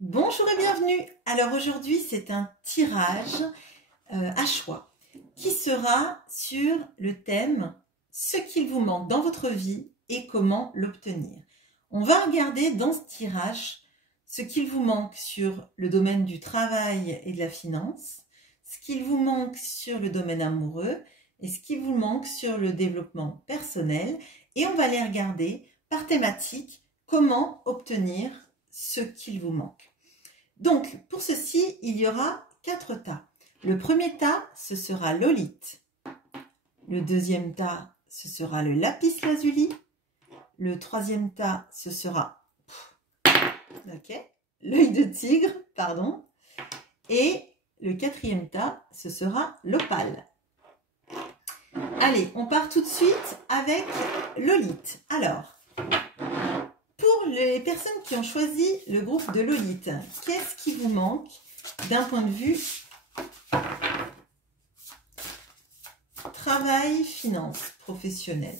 Bonjour et bienvenue. Alors aujourd'hui c'est un tirage à choix qui sera sur le thème ce qu'il vous manque dans votre vie et comment l'obtenir. On va regarder dans ce tirage ce qu'il vous manque sur le domaine du travail et de la finance, ce qu'il vous manque sur le domaine amoureux et ce qu'il vous manque sur le développement personnel, et on va les regarder par thématique comment obtenir ce qu'il vous manque. Donc, pour ceci, il y aura 4 tas. Le premier tas, ce sera l'olite. Le deuxième tas, ce sera le lapis lazuli. Le troisième tas, ce sera l'œil de tigre, pardon. Et le quatrième tas, ce sera l'opale. Allez, on part tout de suite avec l'olite. Alors, pour les personnes qui ont choisi le groupe de l'olite, qu'est-ce qui vous manque d'un point de vue travail, finance, professionnel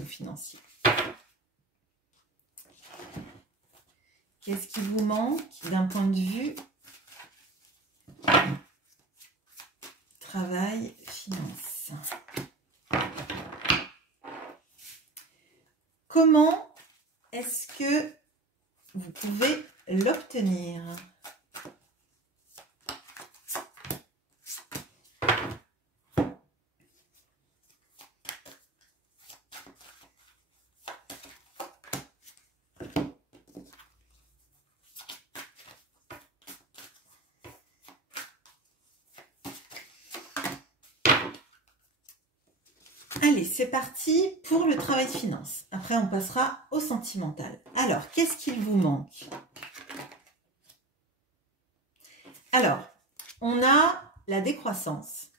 ou financier? Qu'est-ce qui vous manque d'un point de vue travail, finance? Comment est-ce que vous pouvez l'obtenir? Allez, c'est parti pour le travail finance. Après, on passera au sentimental. Alors, qu'est-ce qu'il vous manque? Alors, on a la décroissance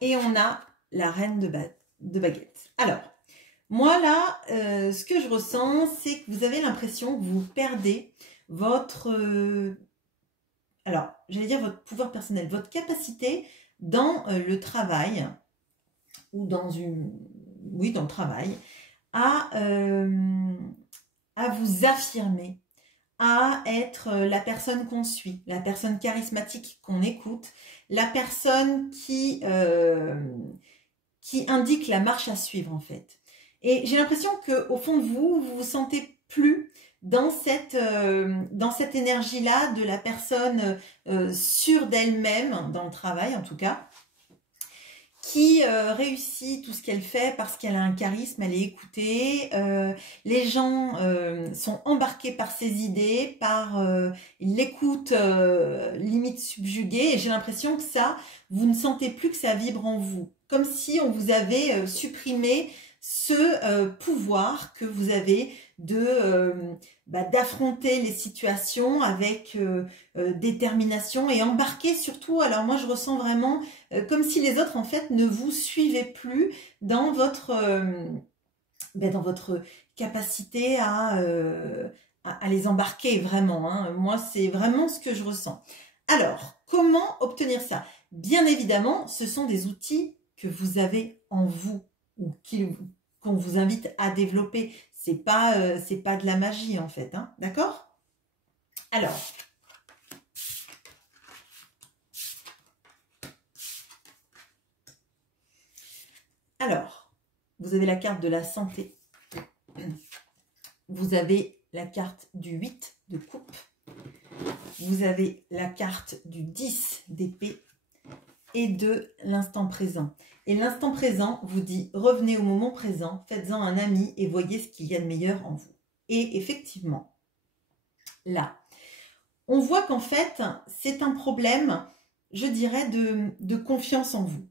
et on a la reine de baguette. Alors, moi là, ce que je ressens, c'est que vous avez l'impression que vous perdez votre... alors, j'allais dire votre pouvoir personnel, votre capacité dans le travail, ou dans dans le travail, à vous affirmer, à être la personne qu'on suit, la personne charismatique qu'on écoute, la personne qui indique la marche à suivre en fait. Et j'ai l'impression qu'au fond de vous, vous vous sentez plus dans cette énergie-là de la personne sûre d'elle-même, dans le travail en tout cas, qui réussit tout ce qu'elle fait parce qu'elle a un charisme, elle est écoutée, les gens sont embarqués par ses idées, par l'écoute limite subjuguée, et j'ai l'impression que ça, vous ne sentez plus que ça vibre en vous, comme si on vous avait supprimé ce pouvoir que vous avez d'affronter les situations avec détermination et embarquer surtout. Alors moi je ressens vraiment comme si les autres en fait ne vous suivaient plus dans votre capacité à les embarquer vraiment, hein. Moi c'est vraiment ce que je ressens. Alors comment obtenir ça? Bien évidemment ce sont des outils que vous avez en vous ou qu'on vous invite à développer. C'est pas de la magie en fait, hein, d'accord? Alors, vous avez la carte de la santé, vous avez la carte du 8 de coupe, vous avez la carte du 10 d'épée et de l'instant présent. Et l'instant présent vous dit revenez au moment présent, faites-en un ami et voyez ce qu'il y a de meilleur en vous. Et effectivement, là, on voit qu'en fait, c'est un problème, je dirais, de confiance en vous.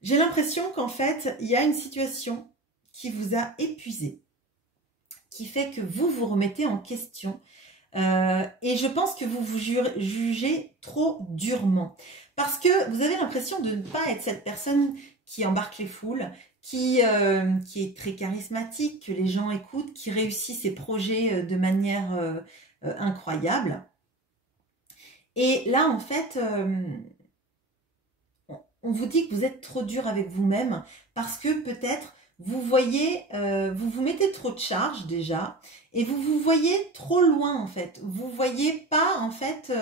J'ai l'impression qu'en fait, il y a une situation qui vous a épuisé, qui fait que vous vous remettez en question. Et je pense que vous vous jugez trop durement. Parce que vous avez l'impression de ne pas être cette personne qui embarque les foules, qui est très charismatique, que les gens écoutent, qui réussit ses projets de manière incroyable. Et là, en fait, on vous dit que vous êtes trop dur avec vous-même parce que peut-être vous voyez, vous vous mettez trop de charge déjà, et vous vous voyez trop loin en fait. Vous voyez pas en fait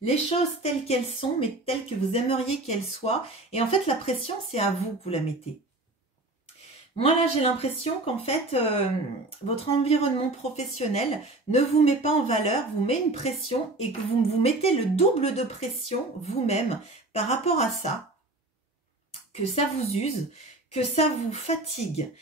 les choses telles qu'elles sont, mais telles que vous aimeriez qu'elles soient. Et en fait, la pression, c'est à vous que vous la mettez. Moi là, j'ai l'impression qu'en fait, votre environnement professionnel ne vous met pas en valeur, vous met une pression et que vous vous mettez le double de pression vous-même par rapport à ça, que ça vous use, que ça vous fatigue.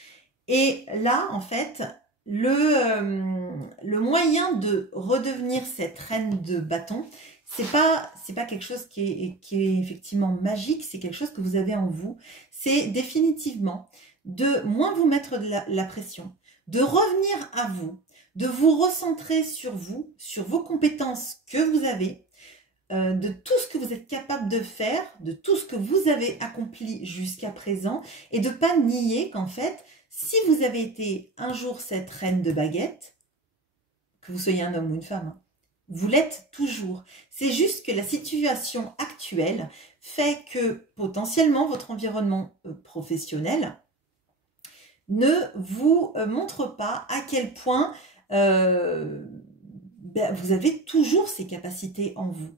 Et là, en fait, le moyen de redevenir cette reine de bâton, c'est pas quelque chose qui est effectivement magique, c'est quelque chose que vous avez en vous. C'est définitivement de moins vous mettre de la pression, de revenir à vous, de vous recentrer sur vous, sur vos compétences que vous avez, de tout ce que vous êtes capable de faire, de tout ce que vous avez accompli jusqu'à présent, et de ne pas nier qu'en fait, si vous avez été un jour cette reine de baguette, que vous soyez un homme ou une femme, vous l'êtes toujours. C'est juste que la situation actuelle fait que potentiellement votre environnement professionnel ne vous montre pas à quel point vous avez toujours ces capacités en vous.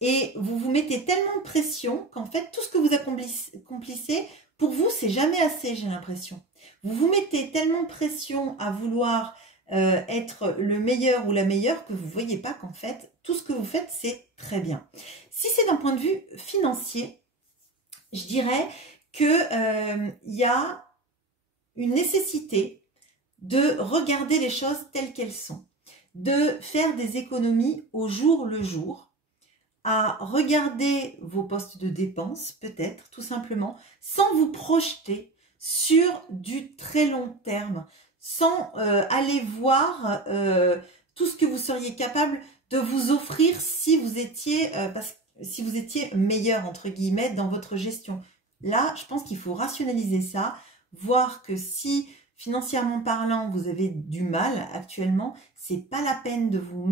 Et vous vous mettez tellement de pression qu'en fait, tout ce que vous accomplissez, pour vous, c'est jamais assez, j'ai l'impression. Vous vous mettez tellement de pression à vouloir être le meilleur ou la meilleure que vous ne voyez pas qu'en fait, tout ce que vous faites, c'est très bien. Si c'est d'un point de vue financier, je dirais qu'il y a une nécessité de regarder les choses telles qu'elles sont, de faire des économies au jour le jour, à regarder vos postes de dépenses, peut-être, tout simplement, sans vous projeter sur du très long terme, sans aller voir tout ce que vous seriez capable de vous offrir si vous étiez, si vous étiez meilleur, entre guillemets, dans votre gestion. Là, je pense qu'il faut rationaliser ça, voir que si financièrement parlant, vous avez du mal actuellement, c'est pas la peine de vous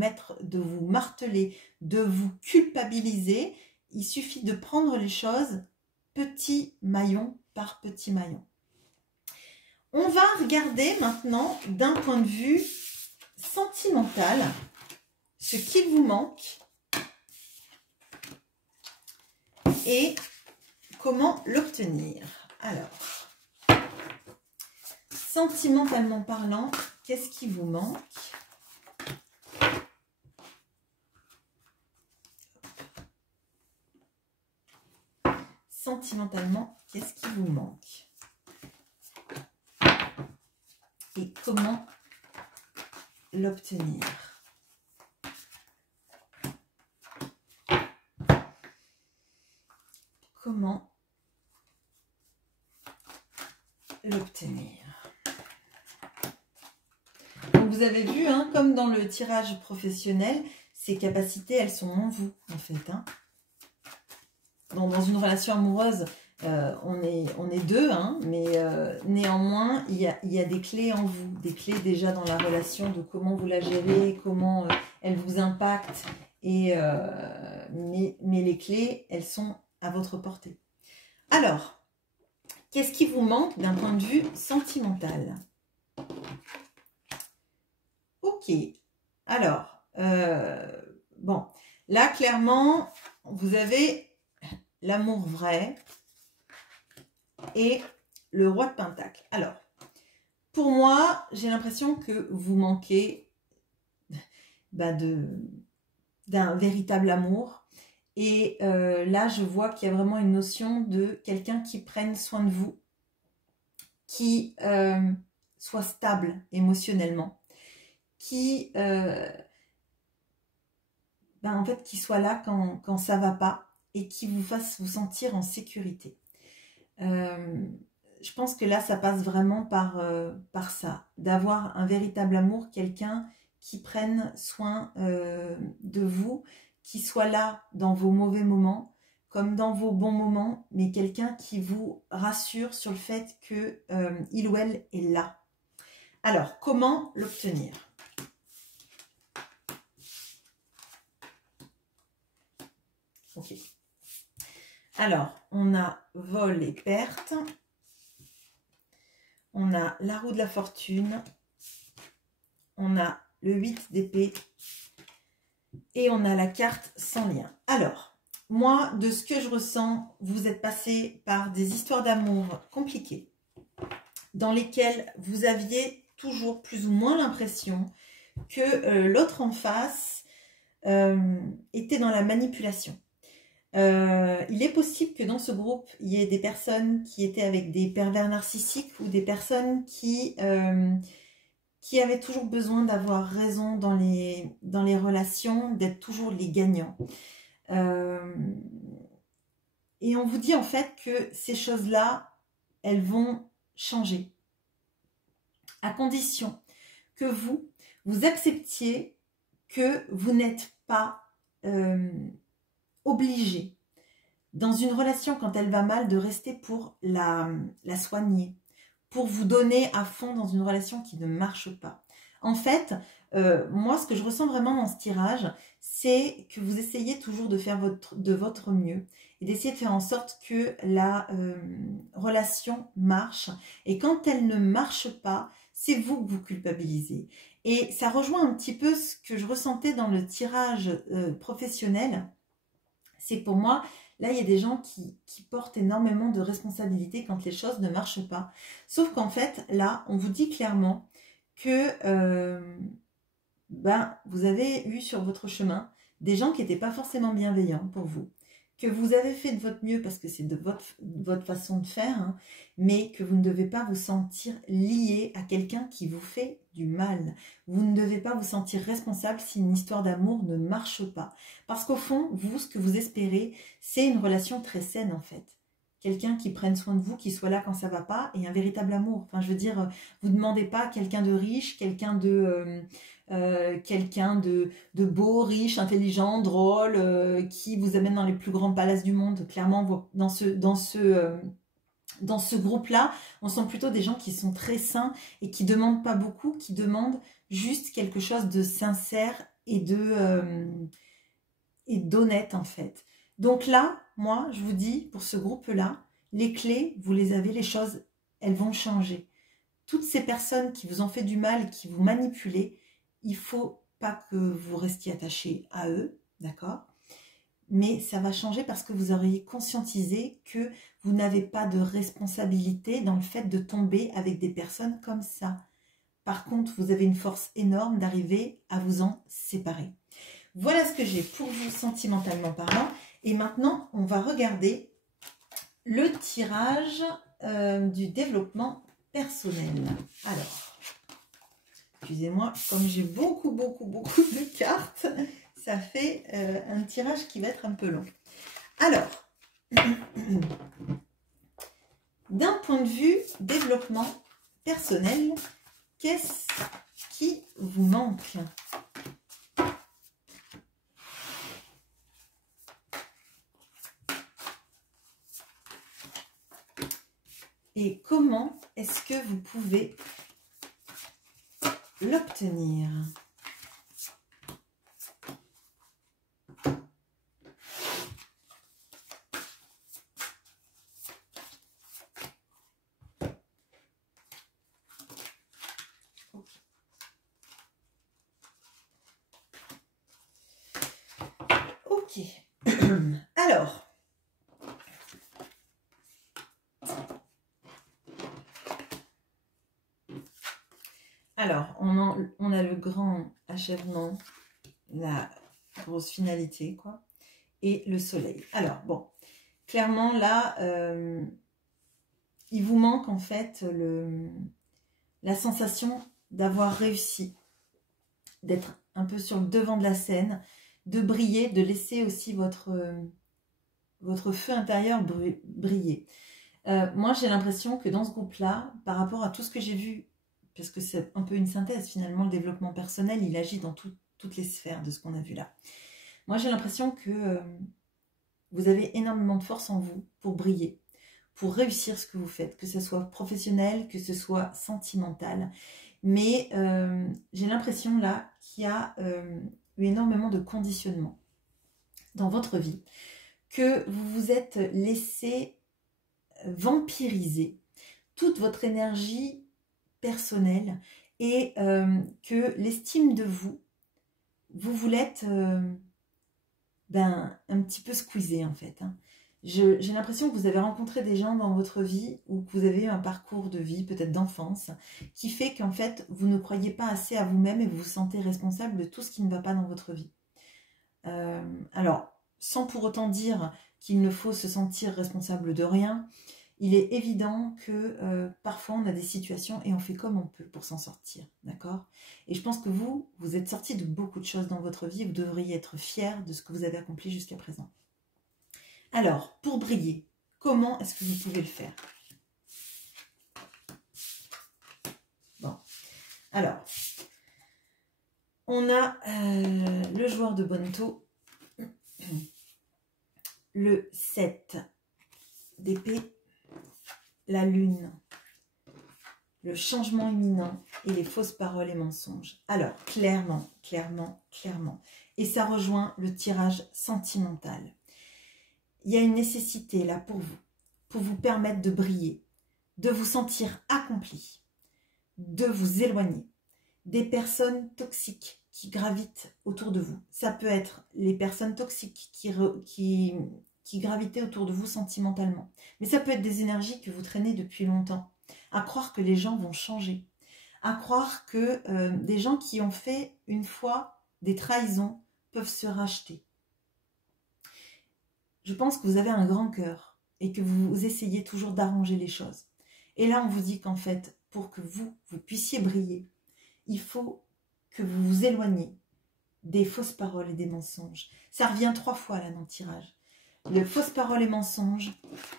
marteler, de vous culpabiliser. Il suffit de prendre les choses petit maillon par petit maillon. On va regarder maintenant d'un point de vue sentimental ce qui vous manque et comment l'obtenir. Alors, sentimentalement parlant, qu'est-ce qui vous manque? Sentimentalement, qu'est-ce qui vous manque? Et comment l'obtenir? Comment l'obtenir? Donc vous avez vu, hein, comme dans le tirage professionnel, ces capacités, elles sont en vous, en fait. Hein. Dans une relation amoureuse, on est deux, hein, mais néanmoins, il y a des clés en vous, des clés déjà dans la relation, de comment vous la gérez, comment elle vous impacte. Et, mais les clés, elles sont à votre portée. Alors, qu'est-ce qui vous manque d'un point de vue sentimental? Ok, alors, bon, là, clairement, vous avez l'amour vrai et le roi de Pentacle. Alors, pour moi, j'ai l'impression que vous manquez d'un véritable amour. Et là, je vois qu'il y a vraiment une notion de quelqu'un qui prenne soin de vous, qui soit stable émotionnellement, qui, en fait, qui soit là quand ça ne va pas et qui vous fasse vous sentir en sécurité. Je pense que là, ça passe vraiment par ça, d'avoir un véritable amour, quelqu'un qui prenne soin de vous, qui soit là dans vos mauvais moments, comme dans vos bons moments, mais quelqu'un qui vous rassure sur le fait qu'il ou elle est là. Alors, comment l'obtenir ? Ok. Alors, on a vol et perte. on a la roue de la fortune, on a le 8 d'épée et on a la carte sans lien. Alors, moi, de ce que je ressens, vous êtes passé par des histoires d'amour compliquées dans lesquelles vous aviez toujours plus ou moins l'impression que l'autre en face était dans la manipulation. Il est possible que dans ce groupe, il y ait des personnes qui étaient avec des pervers narcissiques ou des personnes qui avaient toujours besoin d'avoir raison dans les relations, d'être toujours les gagnants. Et on vous dit en fait que ces choses-là, elles vont changer. À condition que vous acceptiez que vous n'êtes pas obligé dans une relation quand elle va mal de rester pour la soigner, pour vous donner à fond dans une relation qui ne marche pas. En fait, moi ce que je ressens vraiment dans ce tirage, c'est que vous essayez toujours de faire de votre mieux et d'essayer de faire en sorte que la relation marche, et quand elle ne marche pas, c'est vous que vous culpabilisez. Et ça rejoint un petit peu ce que je ressentais dans le tirage professionnel. C'est que pour moi, là, il y a des gens qui portent énormément de responsabilités quand les choses ne marchent pas. Sauf qu'en fait, là, on vous dit clairement que vous avez eu sur votre chemin des gens qui n'étaient pas forcément bienveillants pour vous, que vous avez fait de votre mieux parce que c'est de votre façon de faire, hein, mais que vous ne devez pas vous sentir lié à quelqu'un qui vous fait du mal. Vous ne devez pas vous sentir responsable si une histoire d'amour ne marche pas. Parce qu'au fond, vous, ce que vous espérez, c'est une relation très saine en fait. Quelqu'un qui prenne soin de vous, qui soit là quand ça va pas, et un véritable amour. Enfin, je veux dire, vous ne demandez pas quelqu'un de riche, quelqu'un de beau, riche, intelligent, drôle, qui vous amène dans les plus grands palaces du monde. Clairement, dans ce groupe-là, on sent plutôt des gens qui sont très sains et qui demandent pas beaucoup, qui demandent juste quelque chose de sincère et d'honnête en fait. Donc là, moi, je vous dis, pour ce groupe-là, les clés, vous les avez, les choses, elles vont changer. Toutes ces personnes qui vous ont fait du mal, qui vous manipulent, il ne faut pas que vous restiez attaché à eux, d'accord? Mais ça va changer parce que vous aurez conscientisé que vous n'avez pas de responsabilité dans le fait de tomber avec des personnes comme ça. Par contre, vous avez une force énorme d'arriver à vous en séparer. Voilà ce que j'ai pour vous sentimentalement parlant. Et maintenant, on va regarder le tirage du développement personnel. Alors, excusez-moi, comme j'ai beaucoup de cartes, ça fait un tirage qui va être un peu long. Alors, d'un point de vue développement personnel, qu'est-ce qui vous manque ? Et comment est-ce que vous pouvez l'obtenir ? Ok. Alors, on a le grand achèvement, la grosse finalité, quoi, et le soleil. Alors, bon, clairement, là, il vous manque, en fait, la sensation d'avoir réussi, d'être un peu sur le devant de la scène, de briller, de laisser aussi votre feu intérieur briller. Moi, j'ai l'impression que dans ce groupe-là, par rapport à tout ce que j'ai vu, parce que c'est un peu une synthèse, finalement, le développement personnel, il agit dans toutes les sphères de ce qu'on a vu là. Moi, j'ai l'impression que vous avez énormément de force en vous pour briller, pour réussir ce que vous faites, que ce soit professionnel, que ce soit sentimental. Mais j'ai l'impression là qu'il y a eu énormément de conditionnement dans votre vie, que vous vous êtes laissé vampiriser. Toute votre énergie personnel et que l'estime de vous l'êtes un petit peu squeezé en fait. Hein. J'ai l'impression que vous avez rencontré des gens dans votre vie ou que vous avez eu un parcours de vie, peut-être d'enfance, qui fait qu'en fait, vous ne croyez pas assez à vous-même et vous vous sentez responsable de tout ce qui ne va pas dans votre vie. Alors, sans pour autant dire qu'il ne faut se sentir responsable de rien, il est évident que parfois on a des situations et on fait comme on peut pour s'en sortir, d'accord? Et je pense que vous êtes sorti de beaucoup de choses dans votre vie, vous devriez être fiers de ce que vous avez accompli jusqu'à présent. Alors, pour briller, comment est-ce que vous pouvez le faire? Bon, alors, on a le joueur de Bonneto, le 7 d'épée, la lune, le changement imminent et les fausses paroles et mensonges. Alors, clairement. Et ça rejoint le tirage sentimental. Il y a une nécessité là pour vous permettre de briller, de vous sentir accompli, de vous éloigner des personnes toxiques qui gravitent autour de vous. Ça peut être les personnes toxiques qui gravitaient autour de vous sentimentalement. Mais ça peut être des énergies que vous traînez depuis longtemps. À croire que les gens vont changer. À croire que des gens qui ont fait une fois des trahisons peuvent se racheter. Je pense que vous avez un grand cœur et que vous essayez toujours d'arranger les choses. Et là, on vous dit qu'en fait, pour que vous puissiez briller, il faut que vous vous éloigniez des fausses paroles et des mensonges. Ça revient 3 fois là dans le tirage. Les fausses paroles et mensonges,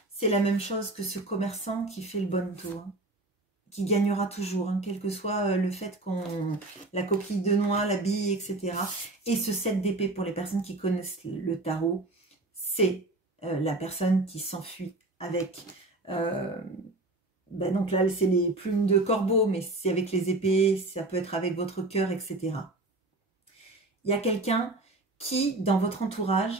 c'est la même chose que ce commerçant qui fait le Bonneto, hein, qui gagnera toujours, hein, quel que soit le fait la coquille de noix, la bille, etc. Et ce 7 d'épée, pour les personnes qui connaissent le tarot, c'est la personne qui s'enfuit avec... donc là, c'est les plumes de corbeau, mais c'est avec les épées, ça peut être avec votre cœur, etc. Il y a quelqu'un qui, dans votre entourage,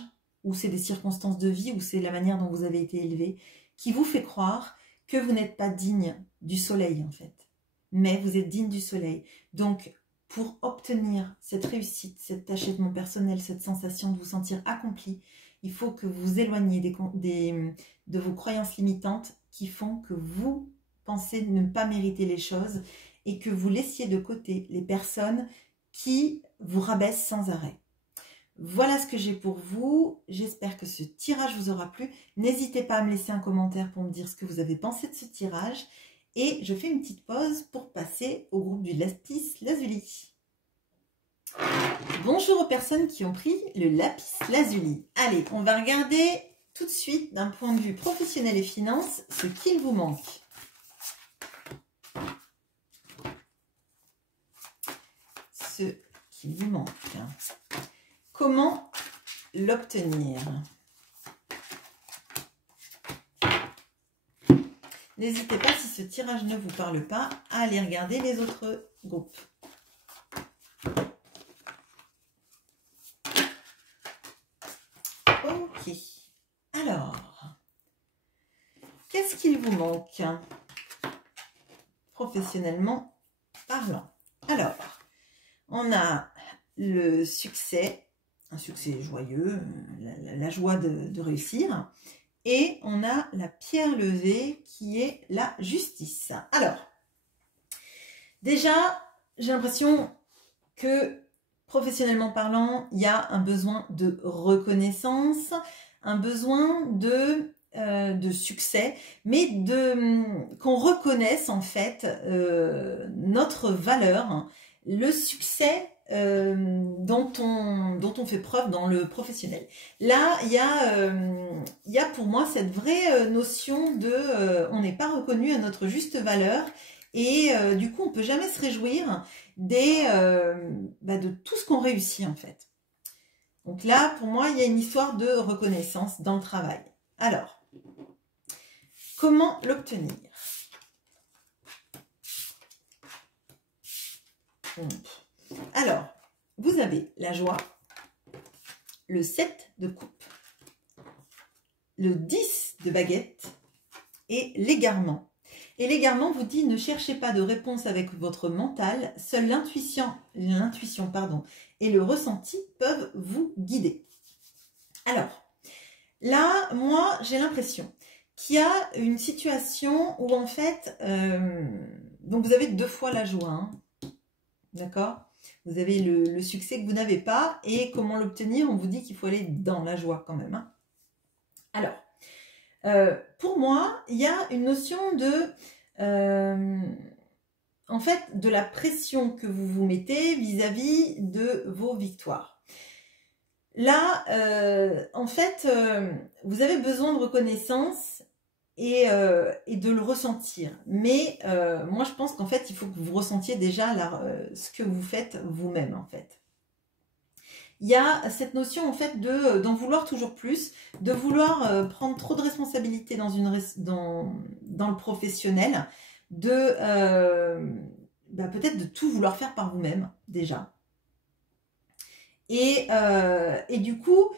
ou c'est des circonstances de vie, ou c'est la manière dont vous avez été élevé, qui vous fait croire que vous n'êtes pas digne du soleil, en fait. Mais vous êtes digne du soleil. Donc, pour obtenir cette réussite, cet achèvement personnel, cette sensation de vous sentir accompli, il faut que vous vous éloigniez de vos croyances limitantes qui font que vous pensez ne pas mériter les choses et que vous laissiez de côté les personnes qui vous rabaissent sans arrêt. Voilà ce que j'ai pour vous. J'espère que ce tirage vous aura plu. N'hésitez pas à me laisser un commentaire pour me dire ce que vous avez pensé de ce tirage. Et je fais une petite pause pour passer au groupe du lapis lazuli. Bonjour aux personnes qui ont pris le lapis lazuli. Allez, on va regarder tout de suite d'un point de vue professionnel et finance ce qu'il vous manque. Ce qu'il vous manque. Comment l'obtenir? N'hésitez pas, si ce tirage ne vous parle pas, à aller regarder les autres groupes. Ok. Alors, qu'est-ce qu'il vous manque professionnellement parlant? Alors, on a le succès, un succès joyeux, la joie de réussir. Et on a la pierre levée qui est la justice. Alors, déjà, j'ai l'impression que professionnellement parlant, il y a un besoin de reconnaissance, un besoin de succès, mais qu'on reconnaisse en fait notre valeur, le succès dont on fait preuve dans le professionnel. Là, il y a pour moi cette vraie notion de on n'est pas reconnu à notre juste valeur et du coup, on ne peut jamais se réjouir de tout ce qu'on réussit en fait. Donc là, pour moi, il y a une histoire de reconnaissance dans le travail. Alors, comment l'obtenir? Alors, vous avez la joie, le 7 de coupe, le 10 de baguette et l'égarement. Et l'égarement vous dit, ne cherchez pas de réponse avec votre mental, seule l'intuition et le ressenti peuvent vous guider. Alors, là, moi, j'ai l'impression qu'il y a une situation où en fait, donc vous avez 2 fois la joie, hein, d'accord? Vous avez le succès que vous n'avez pas et comment l'obtenir, on vous dit qu'il faut aller dans la joie quand même. Hein. Alors, pour moi, il y a une notion en fait, de la pression que vous vous mettez vis-à-vis de vos victoires. Là, en fait, vous avez besoin de reconnaissance et de le ressentir. Mais moi, je pense qu'en fait, il faut que vous ressentiez déjà ce que vous faites vous-même, en fait. Il y a cette notion, en fait, d'en vouloir toujours plus, de vouloir prendre trop de responsabilités dans le professionnel, peut-être de tout vouloir faire par vous-même, déjà. Et du coup,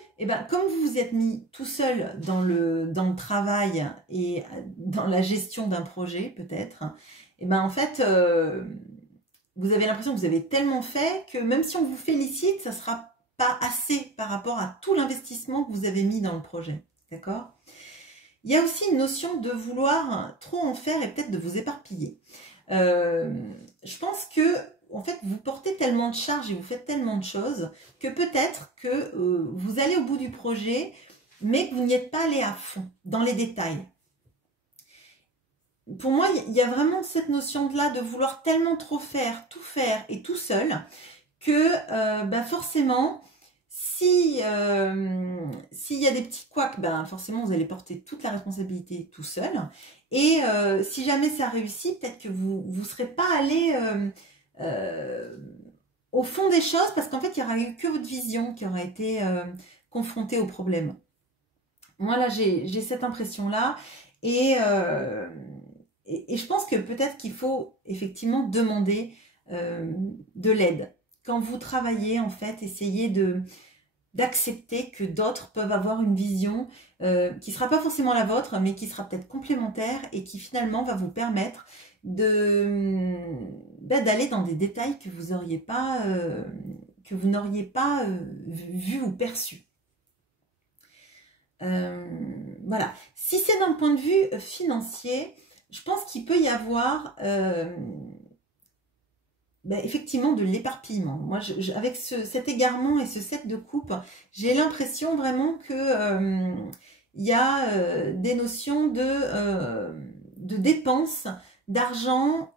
comme vous vous êtes mis tout seul dans le travail et dans la gestion d'un projet, peut-être, en fait, vous avez l'impression que vous avez tellement fait que même si on vous félicite, ça ne sera pas assez par rapport à tout l'investissement que vous avez mis dans le projet. D'accord ? Il y a aussi une notion de vouloir trop en faire et peut-être de vous éparpiller. Je pense que en fait, vous portez tellement de charges et vous faites tellement de choses que peut-être que vous allez au bout du projet, mais que vous n'y êtes pas allé à fond, dans les détails. Pour moi, il y a vraiment cette notion-là de vouloir tellement trop faire, tout faire et tout seul, que forcément, s'il y a des petits couacs, forcément, vous allez porter toute la responsabilité tout seul. Et si jamais ça réussit, peut-être que vous ne serez pas allé au fond des choses, parce qu'en fait, il n'y aura eu que votre vision qui aura été confrontée au problème. Moi, là, j'ai cette impression-là. Et je pense que peut-être qu'il faut effectivement demander de l'aide. Quand vous travaillez, en fait, essayez d'accepter que d'autres peuvent avoir une vision qui ne sera pas forcément la vôtre, mais qui sera peut-être complémentaire et qui finalement va vous permettre d'aller dans des détails que vous n'auriez pas, vu ou perçu. Voilà. Si c'est d'un point de vue financier, je pense qu'il peut y avoir effectivement de l'éparpillement. Moi, avec cet égarement et ce 7 de coupe, j'ai l'impression vraiment que il y a des notions de dépenses, d'argent,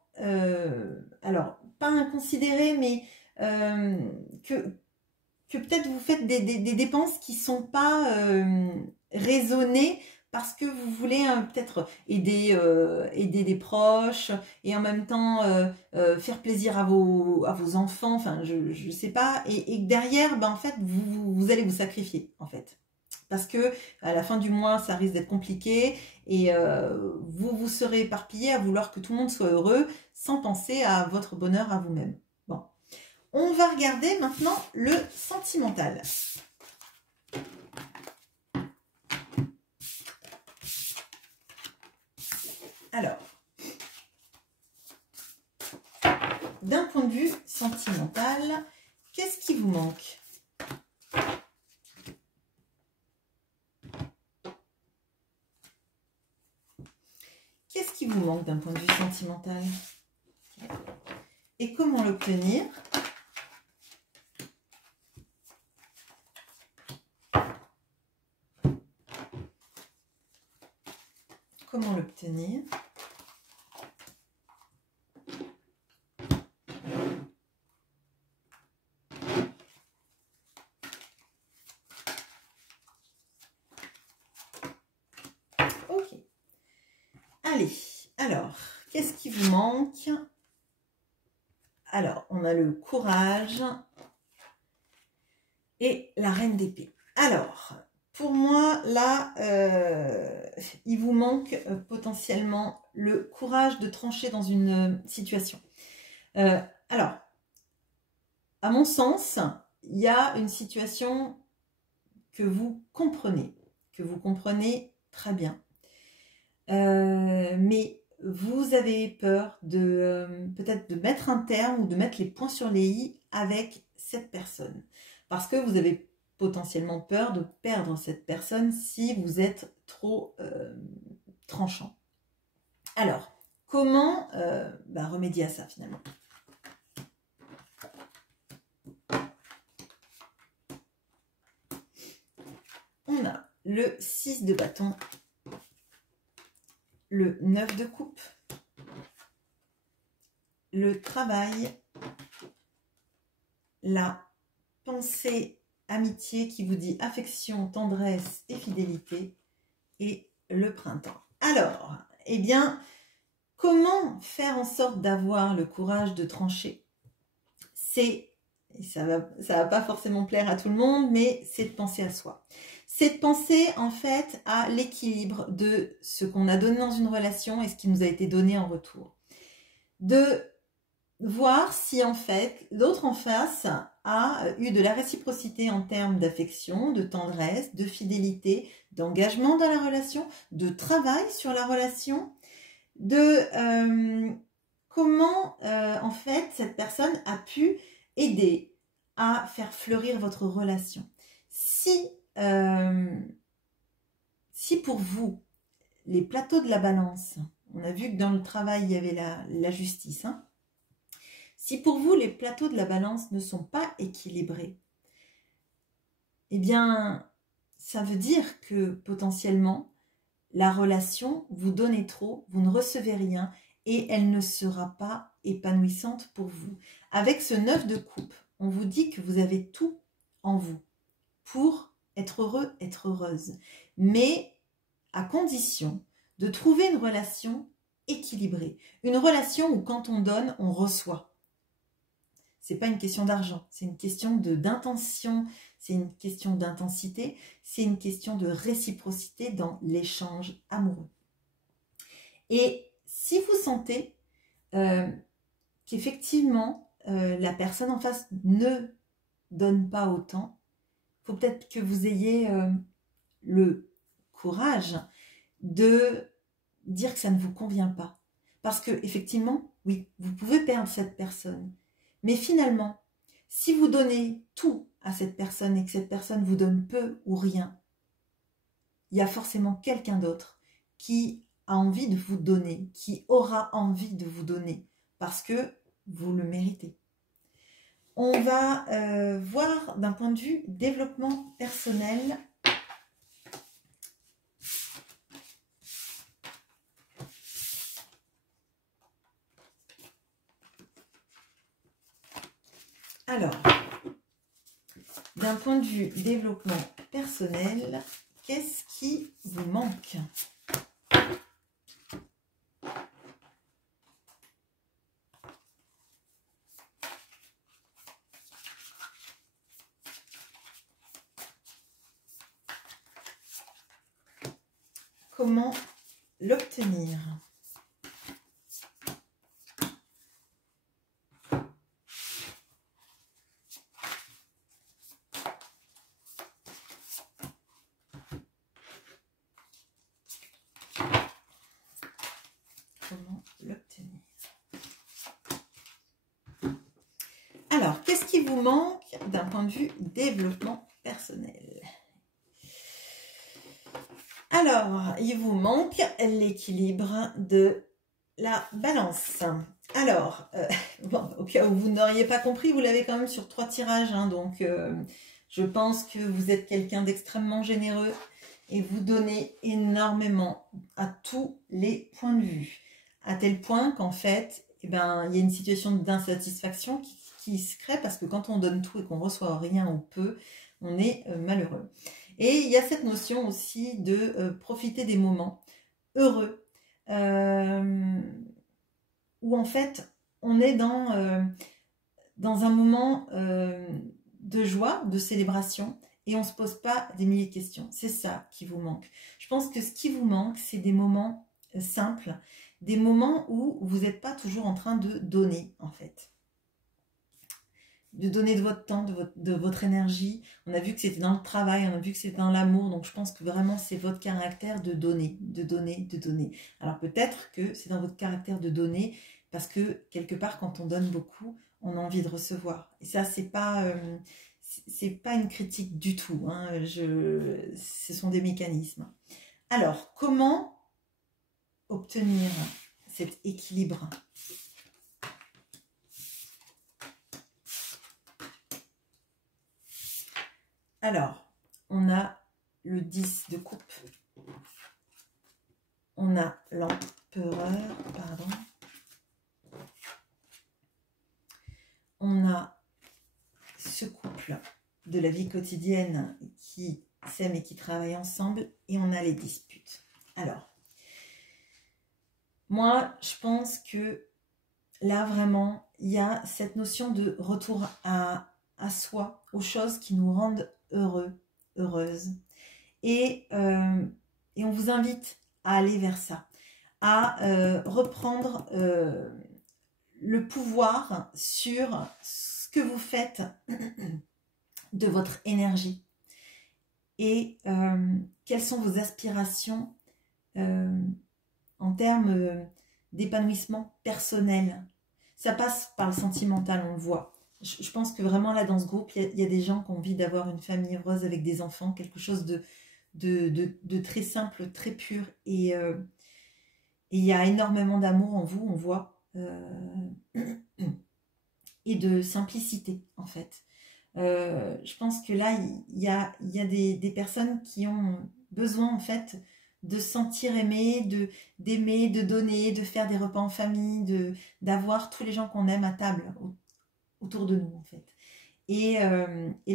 alors pas inconsidérées, mais que peut-être vous faites des dépenses qui ne sont pas raisonnées, parce que vous voulez peut-être aider des proches et en même temps faire plaisir à vos enfants, enfin je ne sais pas, et derrière en fait vous allez vous sacrifier en fait, parce que à la fin du mois ça risque d'être compliqué et vous serez éparpillé à vouloir que tout le monde soit heureux sans penser à votre bonheur à vous-même. Bon, on va regarder maintenant le sentimental. Alors, d'un point de vue sentimental, qu'est-ce qui vous manque? Qu'est-ce qui vous manque d'un point de vue sentimental? Et comment l'obtenir? Comment l'obtenir? Ok. Allez, alors, qu'est-ce qui vous manque? Alors, on a le courage et la reine d'épée. Alors, pour moi, là, il vous manque potentiellement le courage de trancher dans une situation. Alors, à mon sens, il y a une situation que vous comprenez très bien. Mais vous avez peur de peut-être de mettre un terme ou de mettre les points sur les i avec cette personne. Parce que vous avez potentiellement peur de perdre cette personne si vous êtes trop tranchant. Alors, comment remédier à ça finalement? On a le 6 de bâton, le 9 de coupe, le travail, la pensée, amitié qui vous dit affection, tendresse et fidélité, et le printemps. Alors, eh bien, comment faire en sorte d'avoir le courage de trancher? C'est, ça va pas forcément plaire à tout le monde, mais c'est de penser à soi. C'est de penser en fait à l'équilibre de ce qu'on a donné dans une relation et ce qui nous a été donné en retour. De voir si en fait l'autre en face a eu de la réciprocité en termes d'affection, de tendresse, de fidélité, d'engagement dans la relation, de travail sur la relation, de comment en fait cette personne a pu aider à faire fleurir votre relation. Si pour vous, les plateaux de la balance, on a vu que dans le travail il y avait la justice, hein. Si pour vous les plateaux de la balance ne sont pas équilibrés, eh bien ça veut dire que potentiellement la relation, vous donnez trop, vous ne recevez rien et elle ne sera pas épanouissante pour vous. Avec ce 9 de coupe, on vous dit que vous avez tout en vous pour être heureux, être heureuse. Mais à condition de trouver une relation équilibrée. Une relation où quand on donne, on reçoit. C'est pas une question d'argent, c'est une question d'intention, c'est une question d'intensité, c'est une question de réciprocité dans l'échange amoureux. Et si vous sentez qu'effectivement la personne en face ne donne pas autant, il faut peut-être que vous ayez le courage de dire que ça ne vous convient pas. Parce que effectivement, oui, vous pouvez perdre cette personne. Mais finalement, si vous donnez tout à cette personne et que cette personne vous donne peu ou rien, il y a forcément quelqu'un d'autre qui a envie de vous donner, qui aura envie de vous donner, parce que vous le méritez. On va voir d'un point de vue développement personnel. Alors, d'un point de vue développement personnel, qu'est-ce qui vous manque? Comment l'obtenir? Comment l'obtenir? Alors, qu'est-ce qui vous manque d'un point de vue développement personnel? Alors, il vous manque l'équilibre de la balance. Alors, bon, au cas où vous n'auriez pas compris, vous l'avez quand même sur 3 tirages, hein, donc je pense que vous êtes quelqu'un d'extrêmement généreux et vous donnez énormément à tous les points de vue, à tel point qu'en fait, eh ben, il y a une situation d'insatisfaction qui se crée parce que quand on donne tout et qu'on reçoit rien ou peu, on est malheureux. Et il y a cette notion aussi de profiter des moments heureux, où en fait on est dans un moment de joie, de célébration, et on ne se pose pas des milliers de questions. C'est ça qui vous manque. Je pense que ce qui vous manque, c'est des moments simples, des moments où vous n'êtes pas toujours en train de donner, en fait. donner de votre temps, de votre énergie. On a vu que c'était dans le travail, on a vu que c'était dans l'amour, donc je pense que vraiment c'est votre caractère de donner, de donner, de donner. Alors peut-être que c'est dans votre caractère de donner, parce que quelque part quand on donne beaucoup, on a envie de recevoir. Et ça, c'est pas une critique du tout, hein. Ce sont des mécanismes. Alors, comment obtenir cet équilibre? Alors, on a le 10 de coupe. On a l'empereur, pardon. On a ce couple de la vie quotidienne qui s'aiment et qui travaillent ensemble. Et on a les disputes. Alors, moi, je pense que là, vraiment, il y a cette notion de retour à soi, aux choses qui nous rendent heureux, heureuses. Et on vous invite à aller vers ça, à reprendre le pouvoir sur ce que vous faites de votre énergie et quelles sont vos aspirations en termes d'épanouissement personnel. Ça passe par le sentimental, on le voit. Je pense que vraiment là dans ce groupe, il y a des gens qui ont envie d'avoir une famille heureuse avec des enfants, quelque chose de très simple, très pur. Et il y a énormément d'amour en vous, on voit. Et de simplicité en fait. Je pense que là, il y a des personnes qui ont besoin en fait de se sentir aimées, d'aimer, de donner, de faire des repas en famille, d'avoir tous les gens qu'on aime à table autour de nous en fait. Et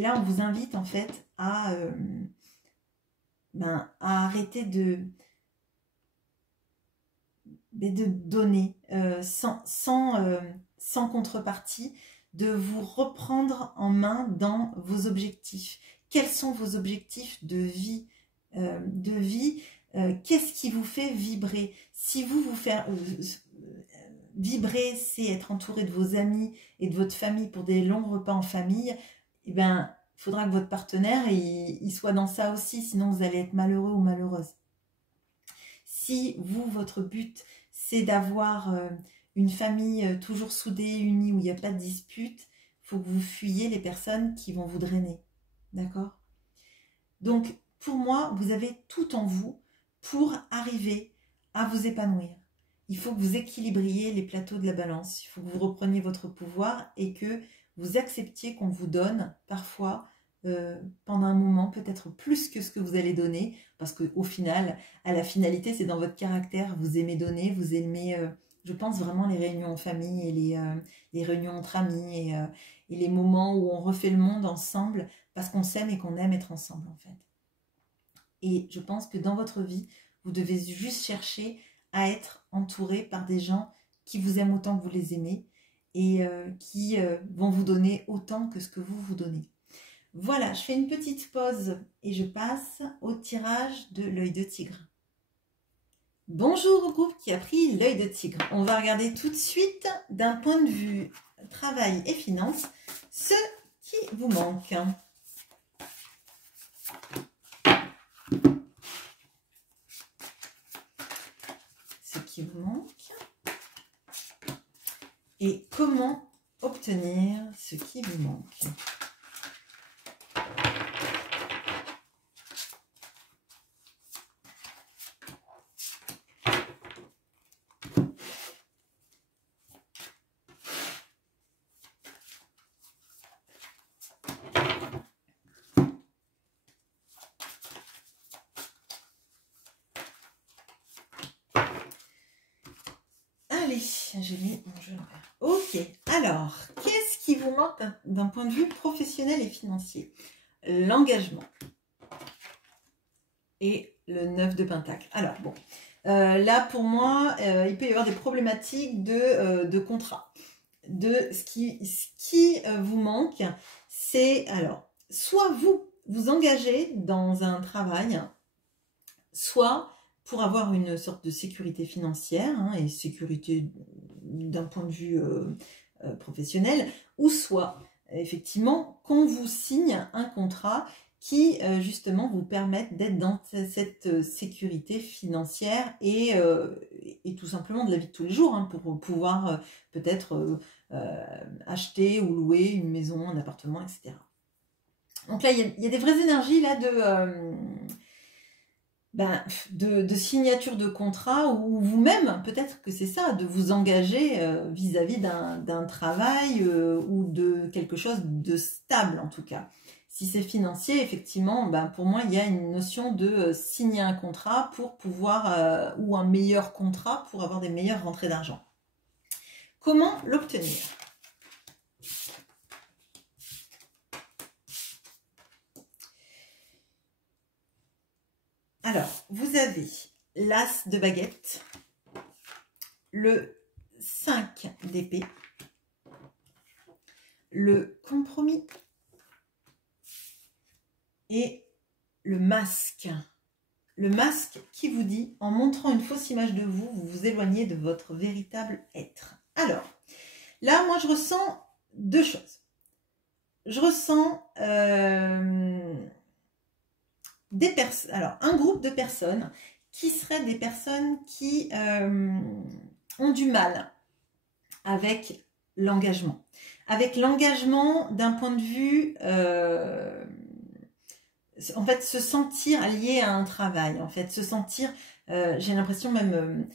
là, on vous invite en fait à arrêter de donner sans contrepartie, de vous reprendre en main dans vos objectifs. Quels sont vos objectifs de vie, qu'est-ce qui vous fait vibrer? Si vous faire vibrer, c'est être entouré de vos amis et de votre famille pour des longs repas en famille, eh ben, il faudra que votre partenaire il soit dans ça aussi, sinon vous allez être malheureux ou malheureuse. Si vous, votre but, c'est d'avoir une famille toujours soudée, unie, où il n'y a pas de dispute, il faut que vous fuyiez les personnes qui vont vous drainer. D'accord? Donc, pour moi, vous avez tout en vous pour arriver à vous épanouir. Il faut que vous équilibriez les plateaux de la balance. Il faut que vous repreniez votre pouvoir et que vous acceptiez qu'on vous donne parfois pendant un moment peut-être plus que ce que vous allez donner, parce qu'au final, à la finalité, c'est dans votre caractère. Vous aimez donner, vous aimez, je pense vraiment les réunions en famille et les réunions entre amis et les moments où on refait le monde ensemble parce qu'on s'aime et qu'on aime être ensemble en fait. Et je pense que dans votre vie, vous devez juste chercher à être entouré par des gens qui vous aiment autant que vous les aimez et qui vont vous donner autant que ce que vous donnez. Voilà, je fais une petite pause et je passe au tirage de l'œil de tigre. Bonjour au groupe qui a pris l'œil de tigre. On va regarder tout de suite d'un point de vue travail et finances ce qui vous manque. Ce qui vous manque et comment obtenir ce qui vous manque. Allez, j'ai mis mon jeu en vert. Ok, alors, qu'est-ce qui vous manque d'un point de vue professionnel et financier? L'engagement et le 9 de Pentacle. Alors, bon, là, pour moi, il peut y avoir des problématiques de contrat. Ce qui vous manque, c'est, alors, soit vous engagez dans un travail, soit pour avoir une sorte de sécurité financière et sécurité d'un point de vue professionnel, ou soit effectivement qu'on vous signe un contrat qui justement vous permette d'être dans cette sécurité financière et tout simplement de la vie de tous les jours, hein, pour pouvoir peut-être acheter ou louer une maison, un appartement, etc. Donc là, il y a des vraies énergies là de signature de contrat, ou vous-même, peut-être que c'est ça, de vous engager vis-à-vis d'un travail ou de quelque chose de stable en tout cas. Si c'est financier, effectivement, pour moi, il y a une notion de signer un contrat pour pouvoir, ou un meilleur contrat pour avoir des meilleures rentrées d'argent. Comment l'obtenir ? Alors, vous avez l'as de baguette, le 5 d'épée, le compromis et le masque. Le masque qui vous dit, en montrant une fausse image de vous, vous vous éloignez de votre véritable être. Alors, là, moi, je ressens deux choses. Je ressens un groupe de personnes qui seraient des personnes qui ont du mal avec l'engagement. Avec l'engagement d'un point de vue, en fait, se sentir lié à un travail, en fait, se sentir, j'ai l'impression même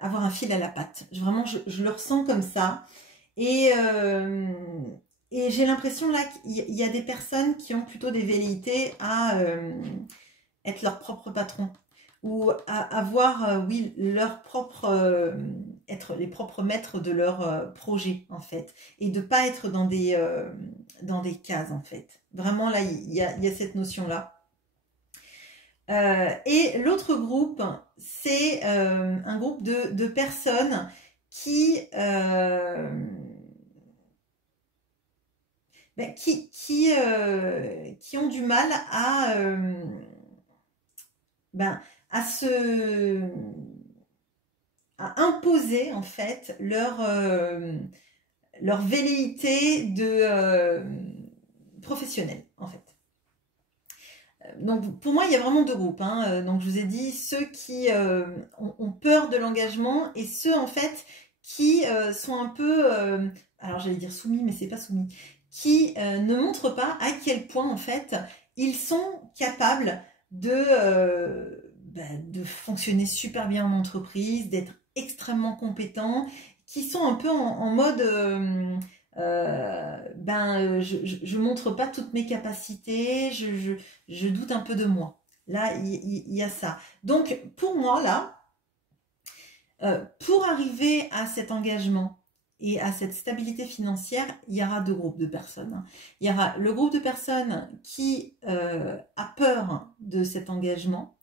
avoir un fil à la patte. Vraiment, je le ressens comme ça. Et j'ai l'impression là qu'il y a des personnes qui ont plutôt des velléités à être leur propre patron, ou à avoir, oui, leur propre, être les propres maîtres de leur projet, en fait, et de pas être dans des cases, en fait. Vraiment, là, il y a cette notion-là. Et l'autre groupe, c'est un groupe de personnes qui ont du mal à imposer en fait leur velléité de professionnelle en fait. Donc pour moi il y a vraiment deux groupes, hein. Donc je vous ai dit ceux qui ont peur de l'engagement, et ceux en fait qui sont un peu alors j'allais dire soumis, mais c'est pas soumis, qui ne montrent pas à quel point en fait ils sont capables de fonctionner super bien en entreprise, d'être extrêmement compétents, qui sont un peu en mode je montre pas toutes mes capacités, je doute un peu de moi. Là, il y a ça. Donc, pour moi, là, pour arriver à cet engagement et à cette stabilité financière, il y aura deux groupes de personnes. Il y aura le groupe de personnes qui a peur de cet engagement,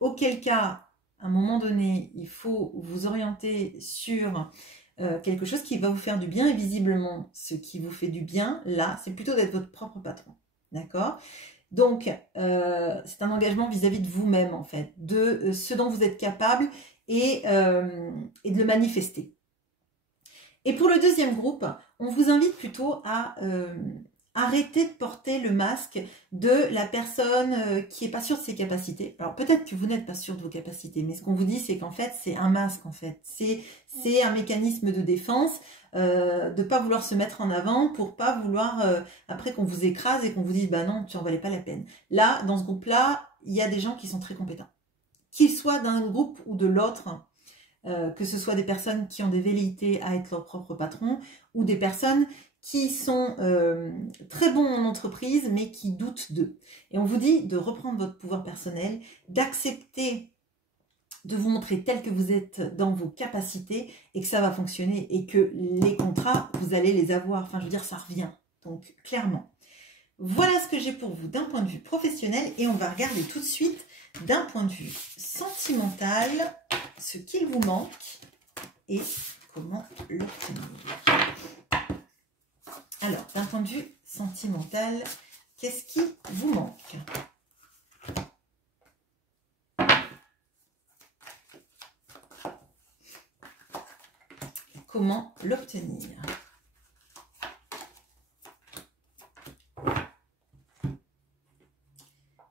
auquel cas, à un moment donné, il faut vous orienter sur quelque chose qui va vous faire du bien, et visiblement, ce qui vous fait du bien, là, c'est plutôt d'être votre propre patron. D'accord ? Donc, c'est un engagement vis-à-vis de vous-même, en fait, de ce dont vous êtes capable et de le manifester. Et pour le deuxième groupe, on vous invite plutôt à arrêter de porter le masque de la personne qui n'est pas sûre de ses capacités. Alors peut-être que vous n'êtes pas sûr de vos capacités, mais ce qu'on vous dit, c'est qu'en fait, c'est un masque, en fait. C'est un mécanisme de défense, de ne pas vouloir se mettre en avant pour pas vouloir, après qu'on vous écrase et qu'on vous dise, bah non, tu n'en valais pas la peine. Là, dans ce groupe-là, il y a des gens qui sont très compétents. Qu'ils soient d'un groupe ou de l'autre, que ce soit des personnes qui ont des velléités à être leur propre patron, ou des personnes qui sont très bons en entreprise, mais qui doutent d'eux. Et on vous dit de reprendre votre pouvoir personnel, d'accepter de vous montrer tel que vous êtes dans vos capacités, et que ça va fonctionner, et que les contrats, vous allez les avoir. Enfin, je veux dire, ça revient. Donc, clairement. Voilà ce que j'ai pour vous d'un point de vue professionnel, et on va regarder tout de suite d'un point de vue sentimental ce qu'il vous manque et comment l'obtenir. Alors, d'un point de vue sentimental, qu'est-ce qui vous manque ? Comment l'obtenir ?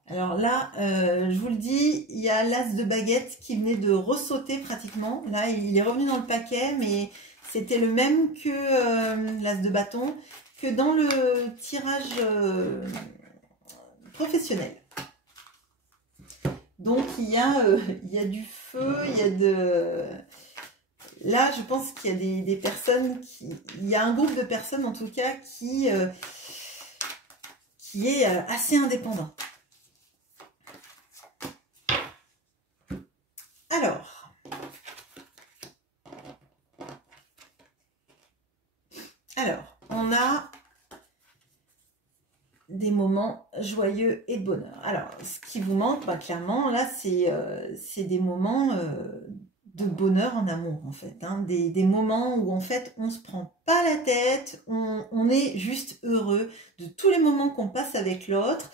Alors là, je vous le dis, il y a l'as de baguette qui venait de ressauter pratiquement. Là, il est revenu dans le paquet, mais c'était le même que l'as de bâton, que dans le tirage professionnel. Donc, il y a du feu, il y a de... Là, je pense qu'il y a des personnes qui... Il y a un groupe de personnes, en tout cas, qui est assez indépendant. Alors, on a des moments joyeux et de bonheur. Alors, ce qui vous manque, bah, clairement, là, c'est des moments de bonheur en amour, en fait. Hein. Des moments où, en fait, on se prend pas la tête, on est juste heureux de tous les moments qu'on passe avec l'autre.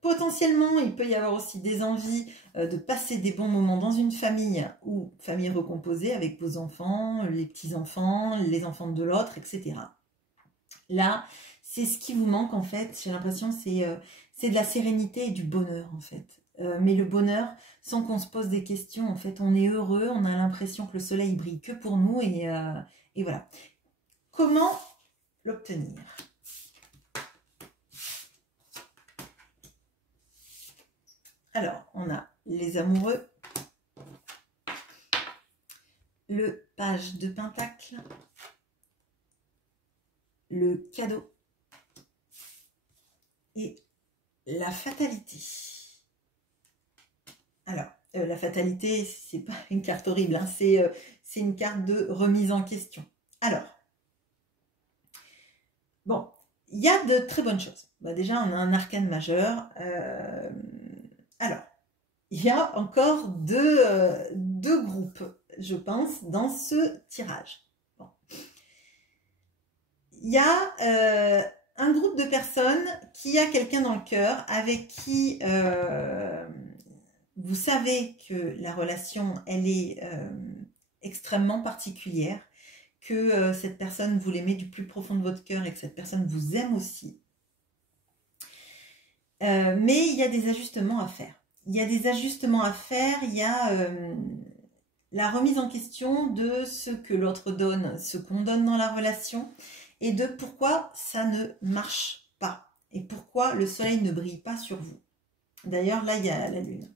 Potentiellement, il peut y avoir aussi des envies de passer des bons moments dans une famille ou famille recomposée avec vos enfants, les petits-enfants, les enfants de l'autre, etc. Là, c'est ce qui vous manque en fait, j'ai l'impression, c'est de la sérénité et du bonheur en fait. Mais le bonheur, sans qu'on se pose des questions, en fait, on est heureux, on a l'impression que le soleil brille que pour nous et voilà. Comment l'obtenir? Alors, on a les amoureux, le page de pentacle, le cadeau et la fatalité. Alors, la fatalité, c'est pas une carte horrible, hein, c'est une carte de remise en question. Alors, bon, il y a de très bonnes choses. Bah, déjà, on a un arcane majeur. Alors, il y a encore deux groupes, je pense, dans ce tirage. Bon. Il y a un groupe de personnes qui a quelqu'un dans le cœur avec qui vous savez que la relation, elle est extrêmement particulière, que cette personne, vous l'aimez du plus profond de votre cœur et que cette personne vous aime aussi. Mais il y a des ajustements à faire. Il y a des ajustements à faire, il y a la remise en question de ce que l'autre donne, ce qu'on donne dans la relation, et de pourquoi ça ne marche pas, et pourquoi le soleil ne brille pas sur vous. D'ailleurs, là, il y a la lune.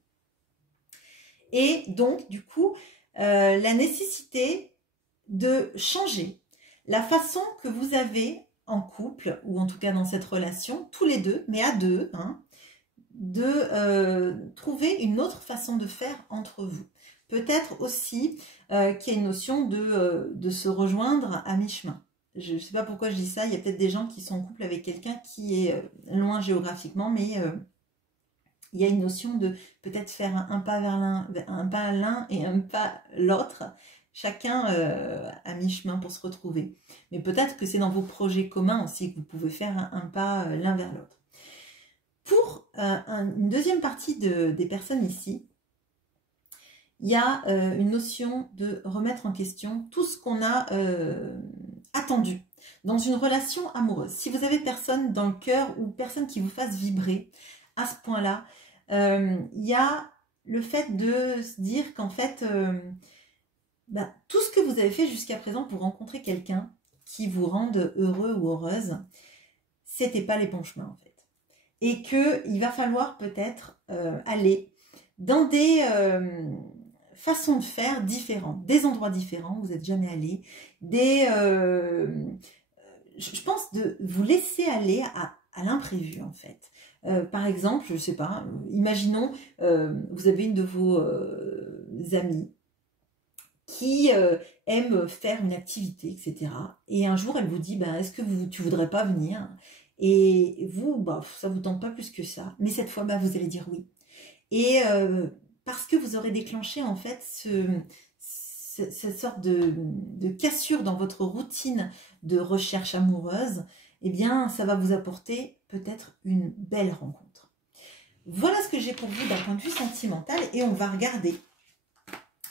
Et donc, du coup, la nécessité de changer la façon que vous avez en couple, ou en tout cas dans cette relation, tous les deux, mais à deux, hein, de trouver une autre façon de faire entre vous. Peut-être aussi qu'il y a une notion de se rejoindre à mi-chemin. Je ne sais pas pourquoi je dis ça, il y a peut-être des gens qui sont en couple avec quelqu'un qui est loin géographiquement, mais il y a une notion de peut-être faire un pas vers l'un et un pas l'autre, chacun à mi-chemin pour se retrouver. Mais peut-être que c'est dans vos projets communs aussi que vous pouvez faire un pas l'un vers l'autre. Pour une deuxième partie des personnes ici, il y a une notion de remettre en question tout ce qu'on a attendu dans une relation amoureuse. Si vous avez personne dans le cœur ou personne qui vous fasse vibrer à ce point-là, il y a le fait de se dire qu'en fait, tout ce que vous avez fait jusqu'à présent pour rencontrer quelqu'un qui vous rende heureux ou heureuse, c'était pas les bons chemins en fait. Et qu'il va falloir peut-être aller dans des façons de faire différentes, des endroits différents où vous n'êtes jamais allé, je pense de vous laisser aller à l'imprévu en fait. Par exemple, je ne sais pas, imaginons, vous avez une de vos amies qui aime faire une activité, etc. Et un jour, elle vous dit, est-ce que tu voudrais pas venir ? Et vous, ça vous tente pas plus que ça. Mais cette fois, vous allez dire oui. Et parce que vous aurez déclenché en fait cette sorte de cassure dans votre routine de recherche amoureuse, eh bien, ça va vous apporter peut-être une belle rencontre. Voilà ce que j'ai pour vous d'un point de vue sentimental et on va regarder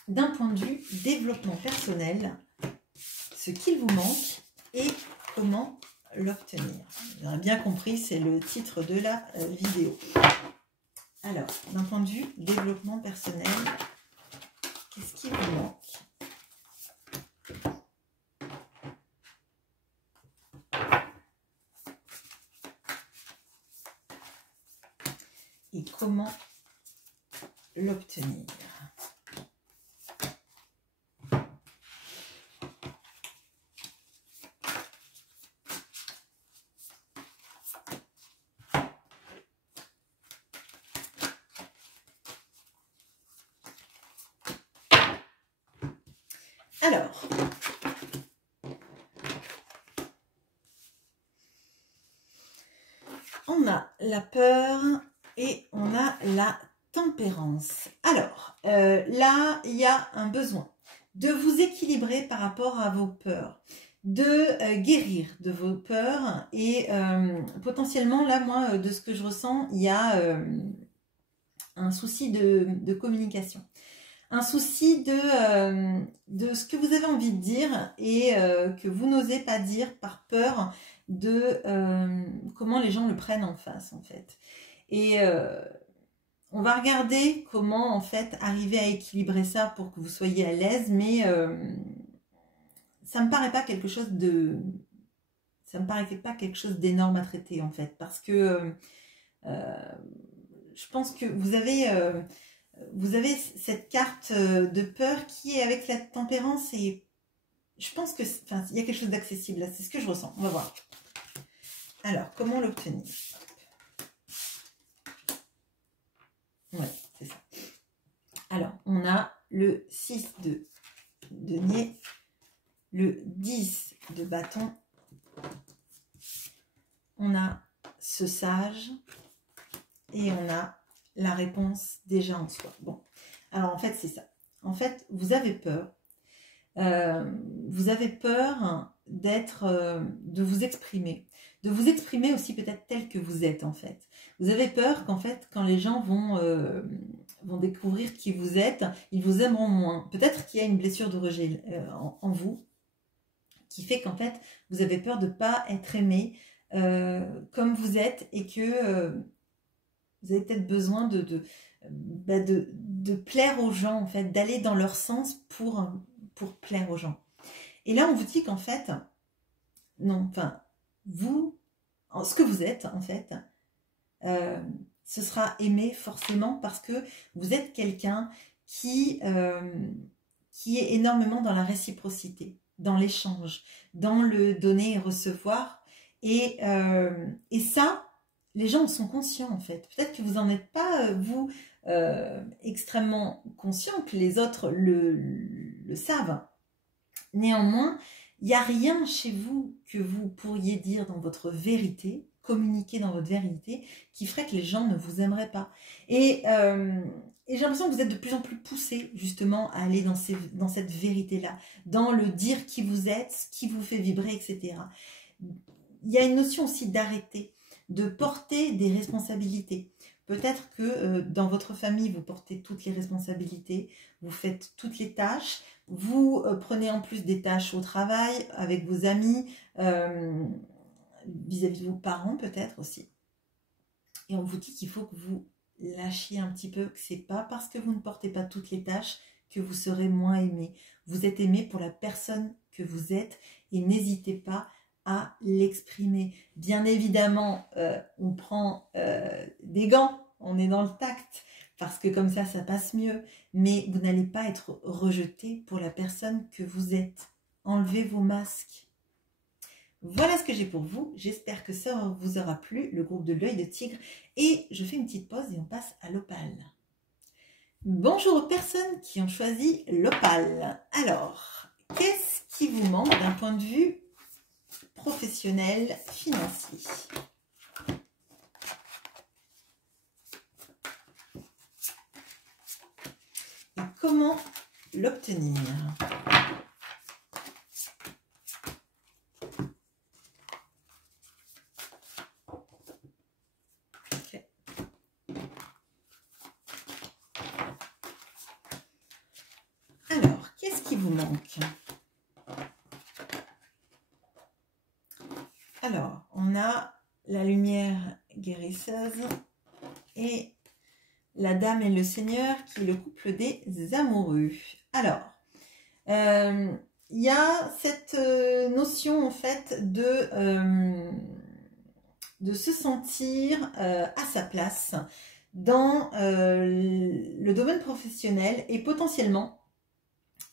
d'un point de vue développement personnel ce qu'il vous manque et comment l'obtenir? Vous aurez bien compris, c'est le titre de la vidéo. Alors, d'un point de vue développement personnel, qu'est-ce qui vous manque? Et comment l'obtenir? Alors, on a la peur et on a la tempérance. Alors, là, il y a un besoin de vous équilibrer par rapport à vos peurs, de guérir de vos peurs et potentiellement, là, moi, de ce que je ressens, il y a un souci de communication. Un souci de ce que vous avez envie de dire et que vous n'osez pas dire par peur de comment les gens le prennent en face, en fait. Et on va regarder comment, en fait, arriver à équilibrer ça pour que vous soyez à l'aise, mais ça me paraît pas quelque chose de... Ça me paraît pas quelque chose d'énorme à traiter, en fait, parce que je pense que vous avez cette carte de peur qui est avec la tempérance et je pense que il y a quelque chose d'accessible là, c'est ce que je ressens. On va voir. Alors, comment l'obtenir? Ouais, c'est ça. Alors, on a le 6 de denier, le 10 de bâton, on a ce sage et on a la réponse déjà en soi. Bon, alors en fait, c'est ça. En fait, vous avez peur. Vous avez peur de vous exprimer. De vous exprimer aussi peut-être tel que vous êtes, en fait. Vous avez peur qu'en fait, quand les gens vont découvrir qui vous êtes, ils vous aimeront moins. Peut-être qu'il y a une blessure de rejet en vous qui fait qu'en fait, vous avez peur de ne pas être aimé comme vous êtes et que... vous avez peut-être besoin de plaire aux gens, en fait, d'aller dans leur sens pour plaire aux gens. Et là, on vous dit qu'en fait, non, enfin, vous, ce que vous êtes, en fait, ce sera aimé forcément parce que vous êtes quelqu'un qui est énormément dans la réciprocité, dans l'échange, dans le donner et recevoir. Et ça, les gens en sont conscients, en fait. Peut-être que vous n'en êtes pas, vous, extrêmement conscient, que les autres le savent. Néanmoins, il n'y a rien chez vous que vous pourriez dire dans votre vérité, communiquer dans votre vérité, qui ferait que les gens ne vous aimeraient pas. Et j'ai l'impression que vous êtes de plus en plus poussé, justement, à aller dans cette vérité-là, dans le dire qui vous êtes, ce qui vous fait vibrer, etc. Il y a une notion aussi d'arrêter, de porter des responsabilités. Peut-être que dans votre famille, vous portez toutes les responsabilités, vous faites toutes les tâches, vous prenez en plus des tâches au travail, avec vos amis, vis-à-vis de vos parents peut-être aussi. Et on vous dit qu'il faut que vous lâchiez un petit peu, que c'est pas parce que vous ne portez pas toutes les tâches que vous serez moins aimé. Vous êtes aimé pour la personne que vous êtes et n'hésitez pas à l'exprimer. Bien évidemment, on prend des gants, on est dans le tact, parce que comme ça passe mieux. Mais vous n'allez pas être rejeté pour la personne que vous êtes. Enlevez vos masques. Voilà ce que j'ai pour vous. J'espère que ça vous aura plu, le groupe de l'œil de tigre. Et je fais une petite pause et on passe à l'opale. Bonjour aux personnes qui ont choisi l'opale. Alors, qu'est-ce qui vous manque d'un point de vue professionnel, financier? Et comment l'obtenir? Okay. Alors, qu'est-ce qui vous manque? Alors, la lumière guérisseuse et la dame et le seigneur qui est le couple des amoureux. Alors, il y a cette notion en fait de se sentir à sa place dans le domaine professionnel et potentiellement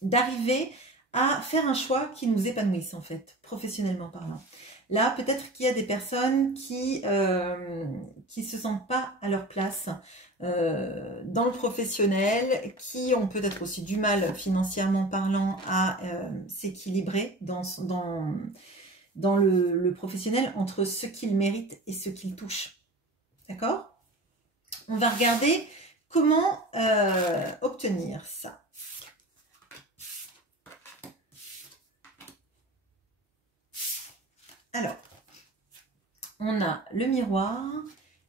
d'arriver à faire un choix qui nous épanouisse en fait, professionnellement parlant. Là, peut-être qu'il y a des personnes qui se sentent pas à leur place dans le professionnel, qui ont peut-être aussi du mal financièrement parlant à s'équilibrer dans le professionnel entre ce qu'ils méritent et ce qu'ils touchent. D'accord? On va regarder comment obtenir ça. Alors, on a le miroir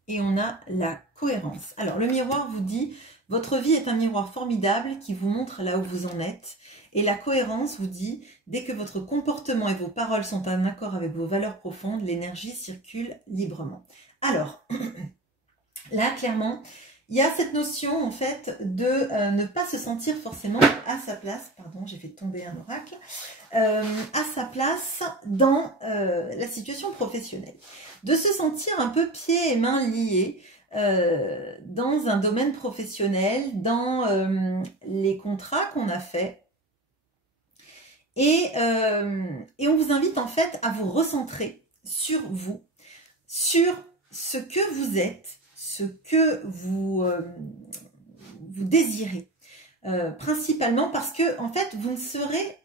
et on a la cohérence. Alors, le miroir vous dit, votre vie est un miroir formidable qui vous montre là où vous en êtes. Et la cohérence vous dit, dès que votre comportement et vos paroles sont en accord avec vos valeurs profondes, l'énergie circule librement. Alors, là, clairement, il y a cette notion, en fait, de ne pas se sentir forcément à sa place. Pardon, j'ai fait tomber un oracle. À sa place dans la situation professionnelle. De se sentir un peu pieds et mains liés dans un domaine professionnel, dans les contrats qu'on a faits. Et on vous invite en fait à vous recentrer sur vous, sur ce que vous êtes, ce que vous désirez. Principalement parce que en fait vous ne serez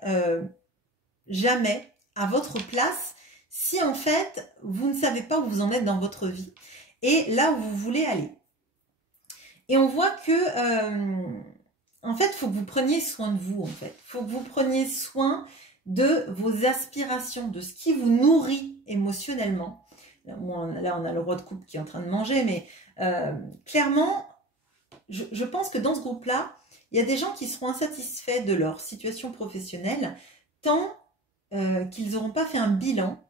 jamais à votre place si en fait vous ne savez pas où vous en êtes dans votre vie et là où vous voulez aller. Et on voit que en fait, il faut que vous preniez soin de vous en fait. Il faut que vous preniez soin de vos aspirations, de ce qui vous nourrit émotionnellement. Là, on a le roi de coupe qui est en train de manger, mais clairement, je pense que dans ce groupe-là, il y a des gens qui seront insatisfaits de leur situation professionnelle tant qu'ils n'auront pas fait un bilan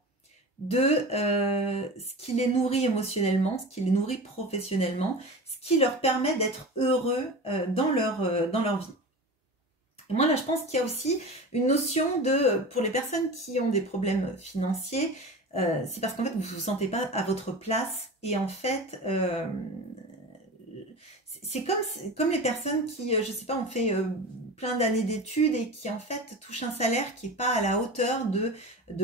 de ce qui les nourrit émotionnellement, ce qui les nourrit professionnellement, ce qui leur permet d'être heureux dans leur vie. Et moi là je pense qu'il y a aussi une notion de, pour les personnes qui ont des problèmes financiers, c'est parce qu'en fait vous ne vous sentez pas à votre place et en fait c'est comme les personnes qui, je sais pas, ont fait plein d'années d'études et qui en fait touchent un salaire qui n'est pas à la hauteur de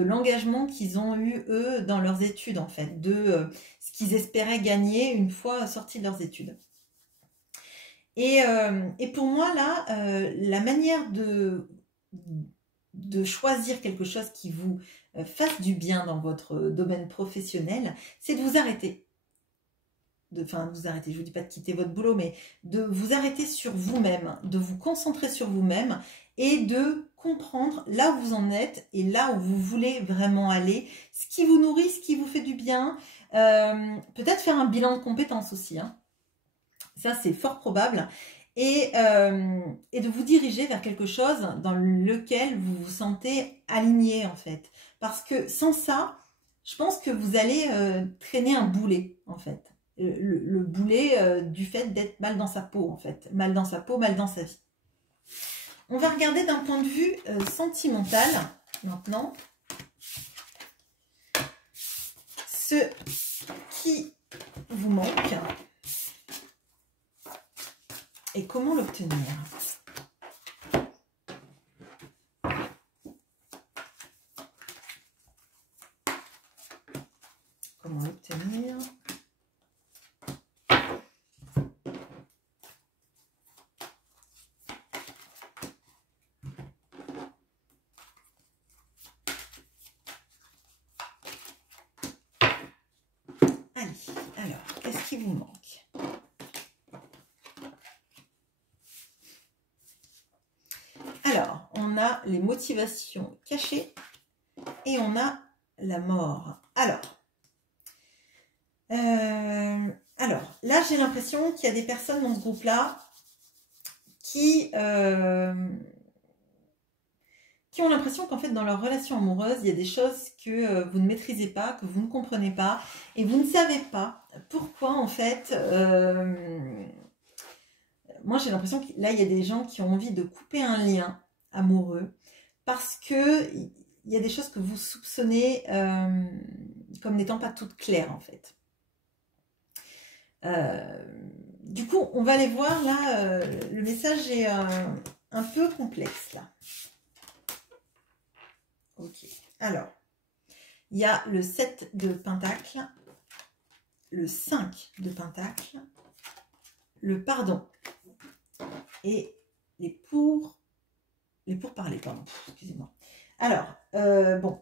l'engagement qu'ils ont eu eux dans leurs études en fait, de ce qu'ils espéraient gagner une fois sortis de leurs études. Et pour moi là, la manière de choisir quelque chose qui vous fasse du bien dans votre domaine professionnel, c'est de vous arrêter. Vous arrêter, je ne vous dis pas de quitter votre boulot, mais de vous arrêter sur vous-même, de vous concentrer sur vous-même et de comprendre là où vous en êtes et là où vous voulez vraiment aller, ce qui vous nourrit, ce qui vous fait du bien, peut-être faire un bilan de compétences aussi, hein. Ça c'est fort probable, et de vous diriger vers quelque chose dans lequel vous vous sentez aligné en fait, parce que sans ça, je pense que vous allez traîner un boulet en fait. Le boulet du fait d'être mal dans sa peau en fait, mal dans sa peau, mal dans sa vie. On va regarder d'un point de vue sentimental maintenant ce qui vous manque et comment l'obtenir. Comment l'obtenir? Alors, qu'est-ce qui vous manque? Alors, on a les motivations cachées et on a la mort. Alors là, j'ai l'impression qu'il y a des personnes dans ce groupe-là qui qui ont l'impression qu'en fait dans leur relation amoureuse, il y a des choses que vous ne maîtrisez pas, que vous ne comprenez pas, et vous ne savez pas pourquoi en fait... moi j'ai l'impression que là il y a des gens qui ont envie de couper un lien amoureux parce que il y a des choses que vous soupçonnez comme n'étant pas toutes claires en fait. Du coup, on va aller voir là, le message est un peu complexe là. Ok, alors, il y a le 7 de Pentacle, le 5 de Pentacle, le pardon et les pourparlers, pardon, excusez-moi. Alors, bon,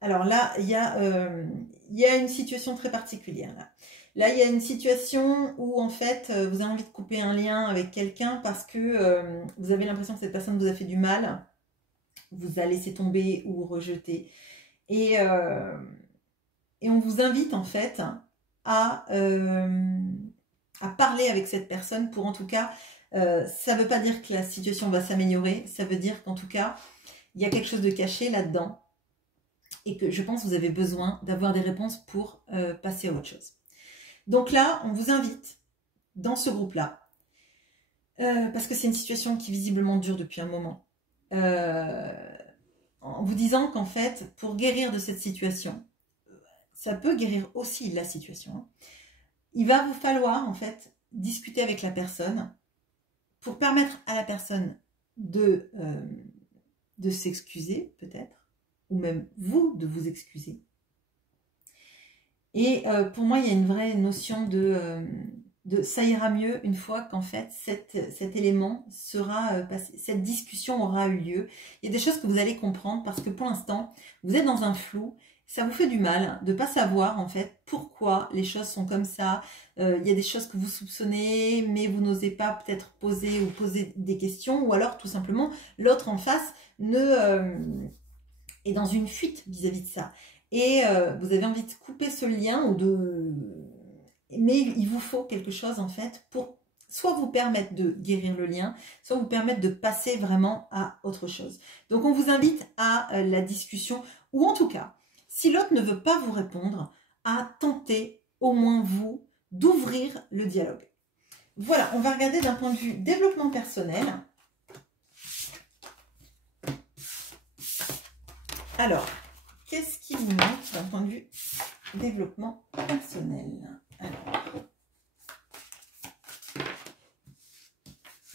alors là, il y a une situation très particulière là. Là, il y a une situation où, en fait, vous avez envie de couper un lien avec quelqu'un parce que vous avez l'impression que cette personne vous a fait du mal, vous a laissé tomber ou rejeter. Et on vous invite, en fait, à parler avec cette personne pour, en tout cas, ça ne veut pas dire que la situation va s'améliorer, ça veut dire qu'en tout cas, il y a quelque chose de caché là-dedans et que je pense que vous avez besoin d'avoir des réponses pour passer à autre chose. Donc là, on vous invite dans ce groupe-là, parce que c'est une situation qui visiblement dure depuis un moment, en vous disant qu'en fait, pour guérir de cette situation, ça peut guérir aussi la situation, hein, il va vous falloir en fait discuter avec la personne pour permettre à la personne de s'excuser peut-être, ou même vous de vous excuser. Et pour moi, il y a une vraie notion de ça ira mieux une fois qu'en fait cet élément sera passé, cette discussion aura eu lieu. Il y a des choses que vous allez comprendre parce que pour l'instant, vous êtes dans un flou. Ça vous fait du mal de ne pas savoir en fait pourquoi les choses sont comme ça. Il y a des choses que vous soupçonnez, mais vous n'osez pas peut-être poser des questions, ou alors tout simplement l'autre en face est dans une fuite vis-à-vis de ça. Et vous avez envie de couper ce lien mais il vous faut quelque chose en fait pour soit vous permettre de guérir le lien, soit vous permettre de passer vraiment à autre chose. Donc on vous invite à la discussion, ou en tout cas, si l'autre ne veut pas vous répondre, à tenter au moins vous d'ouvrir le dialogue. Voilà, on va regarder d'un point de vue développement personnel. Alors, qu'est-ce qui vous manque d'un point de vue développement personnel? Alors,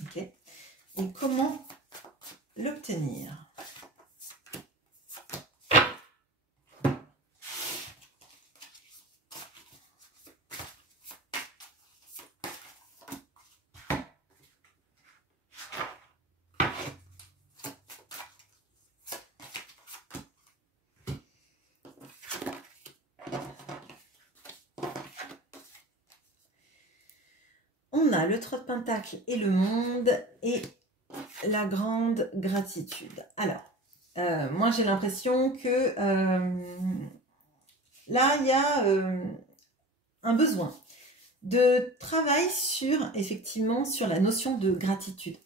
ok. Et comment l'obtenir? On a le 3 de Pentacle et le monde et la grande gratitude. Alors, moi j'ai l'impression que là il y a un besoin de travail sur, effectivement, sur la notion de gratitude.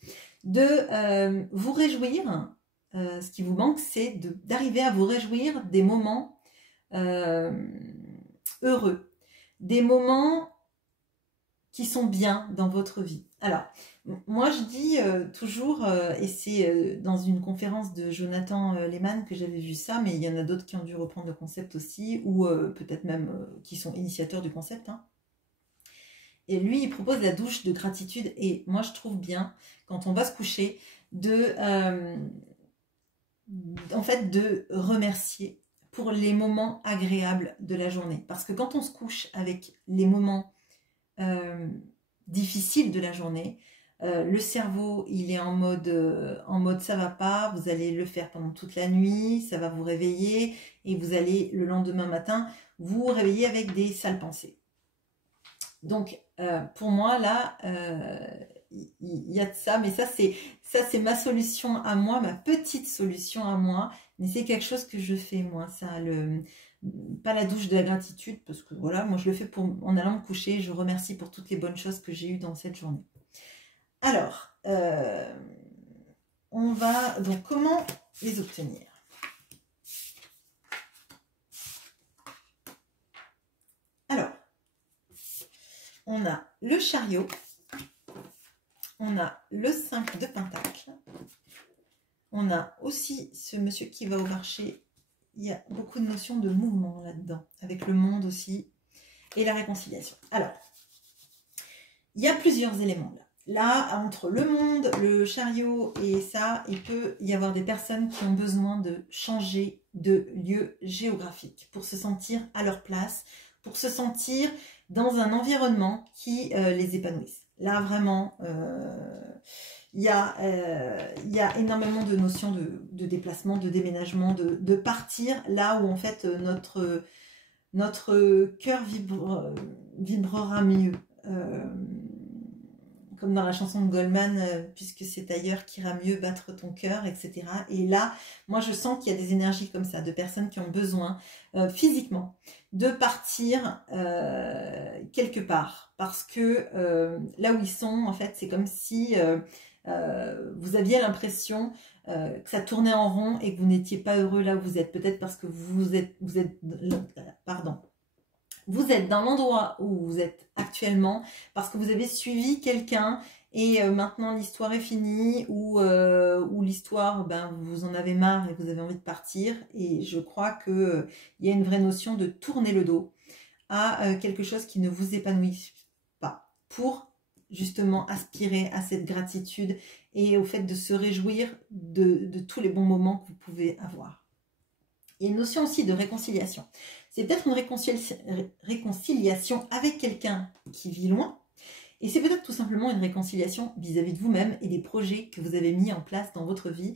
De vous réjouir, ce qui vous manque, c'est d'arriver à vous réjouir des moments heureux, des moments qui sont bien dans votre vie. Alors, moi je dis toujours, et c'est dans une conférence de Jonathan Lehman que j'avais vu ça, mais il y en a d'autres qui ont dû reprendre le concept aussi, ou peut-être même qui sont initiateurs du concept, hein. Et lui, il propose la douche de gratitude, et moi je trouve bien, quand on va se coucher, en fait, de remercier pour les moments agréables de la journée. Parce que quand on se couche avec les moments difficile de la journée, le cerveau il est en mode ça va pas, vous allez le faire pendant toute la nuit, ça va vous réveiller et vous allez le lendemain matin vous réveiller avec des sales pensées. Donc pour moi là il y a de ça, mais ça c'est ma solution à moi, ma petite solution à moi, mais c'est quelque chose que je fais moi, ça pas la douche de la gratitude, parce que voilà, moi je le fais en allant me coucher, je remercie pour toutes les bonnes choses que j'ai eues dans cette journée. Alors, on va donc comment les obtenir? Alors, on a le chariot, on a le 5 de pentacle, on a aussi ce monsieur qui va au marché. Il y a beaucoup de notions de mouvement là-dedans, avec le monde aussi, et la réconciliation. Alors, il y a plusieurs éléments là. Là, entre le monde, le chariot et ça, il peut y avoir des personnes qui ont besoin de changer de lieu géographique pour se sentir à leur place, pour se sentir dans un environnement qui les épanouisse. Là, vraiment, il y a énormément de notions de déplacement, de déménagement, de partir là où en fait notre cœur vibrera mieux. Comme dans la chanson de Goldman, puisque c'est ailleurs qu'ira mieux battre ton cœur, etc. Et là, moi je sens qu'il y a des énergies comme ça, de personnes qui ont besoin physiquement de partir quelque part. Parce que là où ils sont, en fait, c'est comme si vous aviez l'impression que ça tournait en rond et que vous n'étiez pas heureux là où vous êtes. Peut-être parce que vous êtes dans l'endroit où vous êtes actuellement parce que vous avez suivi quelqu'un et maintenant l'histoire est finie ou l'histoire, ben, vous en avez marre et vous avez envie de partir. Et je crois qu'il y a une vraie notion de tourner le dos à quelque chose qui ne vous épanouit pas pour justement aspirer à cette gratitude et au fait de se réjouir de tous les bons moments que vous pouvez avoir. Il y a une notion aussi de réconciliation. C'est peut-être une réconciliation avec quelqu'un qui vit loin. Et c'est peut-être tout simplement une réconciliation vis-à-vis de vous-même et des projets que vous avez mis en place dans votre vie.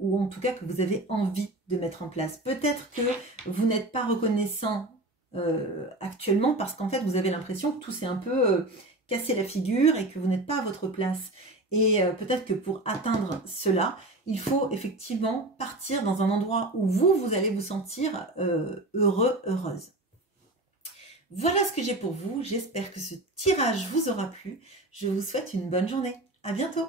Ou en tout cas que vous avez envie de mettre en place. Peut-être que vous n'êtes pas reconnaissant actuellement parce qu'en fait vous avez l'impression que tout s'est un peu cassé la figure et que vous n'êtes pas à votre place. Et peut-être que pour atteindre cela, il faut effectivement partir dans un endroit où vous allez vous sentir heureux, heureuse. Voilà ce que j'ai pour vous. J'espère que ce tirage vous aura plu. Je vous souhaite une bonne journée. À bientôt.